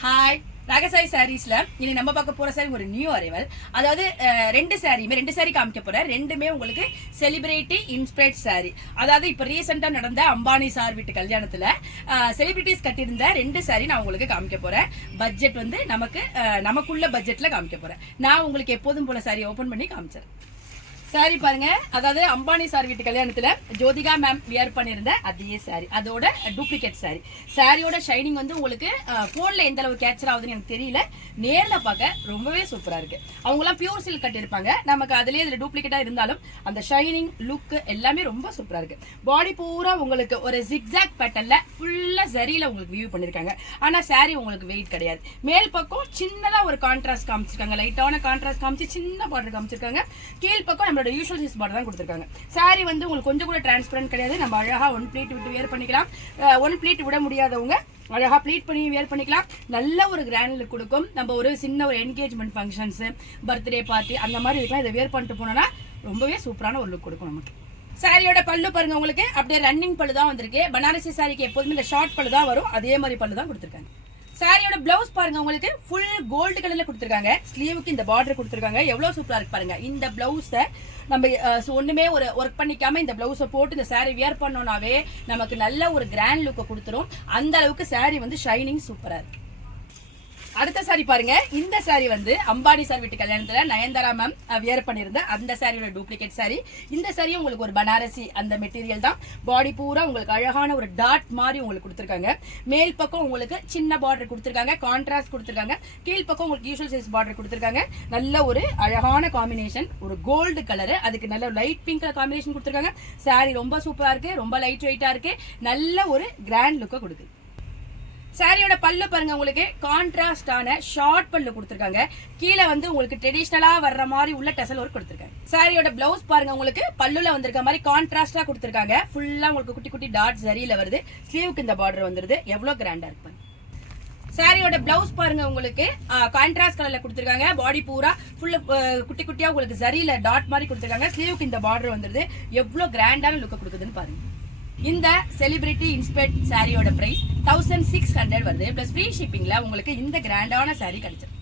Hi ராகசாய் சாரீஸ்ல இனி நம்ம பார்க்க போற சாரி ஒரு நியூ அரைவல். அதாவது ரெண்டு சாரி காமிக்க போறேன். ரெண்டுமே உங்களுக்கு செலிபிரிட்டி இன்ஸ்பைர்ட் சாரி. அதாவது இப்ப ரீசெண்டா நடந்த அம்பானி சார் வீட்டு கல்யாணத்துல செலிபிரிட்டிஸ் கட்டியிருந்த ரெண்டு சாரி நான் உங்களுக்கு காமிக்க போறேன். பட்ஜெட் வந்து நமக்குள்ள பட்ஜெட்ல காமிக்க போறேன். நான் உங்களுக்கு எப்போதும் போல சாரி ஓபன் பண்ணி காமிச்சேன். சாரி பாருங்க, அதாவது அம்பானி சார் வீட்டு கல்யாணத்துல ஜோதிகா மேம் வியர் பண்ணிருந்த அதே சாரி, அதோட டூப்ளிகேட் சாரி. சாரியோட ஷைனிங் வந்து உங்களுக்கு போன்ல எந்த அளவு கேப்சர் ஆகுதுன்னு எனக்கு தெரியல, நேர்ல பார்க்க ரொம்பவே சூப்பரா இருக்கு. அவங்க எல்லாம் பியூர் சில்க் கட்டிருப்பாங்க, நமக்கு அதுலயே இதுல டூப்ளிகேட்டா இருந்தாலும் அந்த ஷைனிங் லுக் எல்லாமே ரொம்ப சூப்பரா இருக்கு. பாடி பூரா உங்களுக்கு ஒரு ஜிக்ஸாக் பேட்டர்ன்ல ஃபுல்லா சரியில உங்களுக்கு வியூ பண்ணிருக்காங்க. ஆனா சாரி உங்களுக்கு வெயிட் கிடையாது. மேல் பக்கம் சின்னதா ஒரு கான்ட்ராஸ்ட் காமிச்சிருக்காங்க, லைட்டான கான்ட்ராஸ்ட் காமிச்சு சின்ன பார்டர் காமிச்சிருக்காங்க. கீழ் பக்கம் நம்மளோட யூசுவல் சைஸ் பார்டர் தான் கொடுத்திருக்காங்க. சாரி வந்து உங்களுக்கு கொஞ்சம் கூட டிரான்ஸ்பரன்ட் கிடையாது. நம்ம அழகா ஒன் ப்ளீட் விட்டு வேர் பண்ணிக்கலாம். ஒன் ப்ளீட் விட முடியாதவங்க அழகா ப்ளீட் பண்ணி வேர் பண்ணிக்கலாம். நல்ல ஒரு கிராண்ட் லுக் கொடுக்கும். நம்ம ஒரு சின்ன ஒரு என்கேஜ்மெண்ட் ஃபங்க்ஷன்ஸ், பர்த்டே பார்ட்டி அந்த மாதிரி இருக்கலாம். இதை வேர் பண்ணிட்டு போனோம்னா ரொம்பவே சூப்பரான ஒரு லுக் கொடுக்கும் நமக்கு. சாரியோட பல்லு பாருங்க, உங்களுக்கு அப்படியே ரன்னிங் பல்லு தான் வந்திருக்கு. பனாரசி சாரிக்கு எப்போதுமே இந்த ஷார்ட் பல்லு தான் வரும், அதே மாதிரி பல்லு தான் கொடுத்துருக்காங்க. சாரியோட பிளவுஸ் பாருங்க, உங்களுக்கு ஃபுல் கோல்டு கலர்ல கொடுத்துருக்காங்க. ஸ்லீவுக்கு இந்த பார்டர் கொடுத்துருக்காங்க, எவ்வளவு சூப்பரா இருக்கு பாருங்க. இந்த பிளவுஸை நம்ம ஒண்ணுமே ஒரு ஒர்க் பண்ணிக்காம இந்த பிளவுஸை போட்டு இந்த சாரி வியர் பண்ணோம்னாவே நமக்கு நல்ல ஒரு கிராண்ட் லுக்கை கொடுத்துரும். அந்த அளவுக்கு சாரி வந்து ஷைனிங் சூப்பரா இருக்கு. அடுத்த சாரி பாருங்க, இந்த சாரி வந்து அம்பானி சார் வீட்டு கல்யாணத்துல நயன்தாரா மேம் வியர் பண்ணிருந்த அந்த சாரியோட டூப்ளிகேட் சாரி. இந்த சாரியும் உங்களுக்கு ஒரு பனாரசி அந்த மெட்டீரியல் தான். பாடி பூரா உங்களுக்கு அழகான ஒரு டாட் மாதிரி உங்களுக்கு கொடுத்துருக்காங்க. மேல் பக்கம் உங்களுக்கு சின்ன பார்டர் கொடுத்துருக்காங்க, கான்ட்ராஸ்ட் கொடுத்துருக்காங்க. கீழ் பக்கம் உங்களுக்கு யூசுவல் சைஸ் பார்டர் கொடுத்துருக்காங்க. நல்ல ஒரு அழகான காம்பினேஷன், ஒரு கோல்டு கலர், அதுக்கு நல்ல லைட் பிங்க் கலர் காம்பினேஷன் கொடுத்துருக்காங்க. சாரி ரொம்ப சூப்பரா இருக்கு, ரொம்ப லைட் வெயிட்டா இருக்கு, நல்ல ஒரு கிராண்ட் லுக்கை கொடுக்குது. சாரியோட பல்லு பாருங்க, உங்களுக்கு கான்ட்ராஸ்டான ஷார்ட் பல்லு கொடுத்துருக்காங்க. கீழே வந்து உங்களுக்கு ட்ரெடிஷனலா வர்ற மாதிரி உள்ள டெசல் ஒர்க் கொடுத்துருக்காங்க. சாரியோட பிளவுஸ் பாருங்க, உங்களுக்கு பல்லுல வந்திருக்க மாதிரி கான்ட்ராஸ்டா கொடுத்துருக்காங்க. ஃபுல்லா உங்களுக்கு குட்டி குட்டி டாட் சரியில வருது. ஸ்லீவுக்கு இந்த பார்டர் வந்துருது, எவ்வளவு கிராண்டா இருக்கு. சாரியோட பிளவுஸ் பாருங்க, உங்களுக்கு கான்ட்ராஸ்ட் கலர்ல கொடுத்துருக்காங்க. பாடி பூரா ஃபுல்லா குட்டி குட்டியா உங்களுக்கு சரியில டாட் மாதிரி கொடுத்துருக்காங்க. ஸ்லீவுக்கு இந்த பார்டர் வந்துருது, எவ்வளவு கிராண்டான லுக் கொடுக்குதுன்னு பாருங்க. இந்த செலிபிரிட்டி இன்ஸ்பைர்ட் சாரியோட பிரைஸ் 1600 வருது. பிளஸ் ஃப்ரீ ஷிப்பிங்ல உங்களுக்கு இந்த கிராண்டான சாரி கிடைச்சது.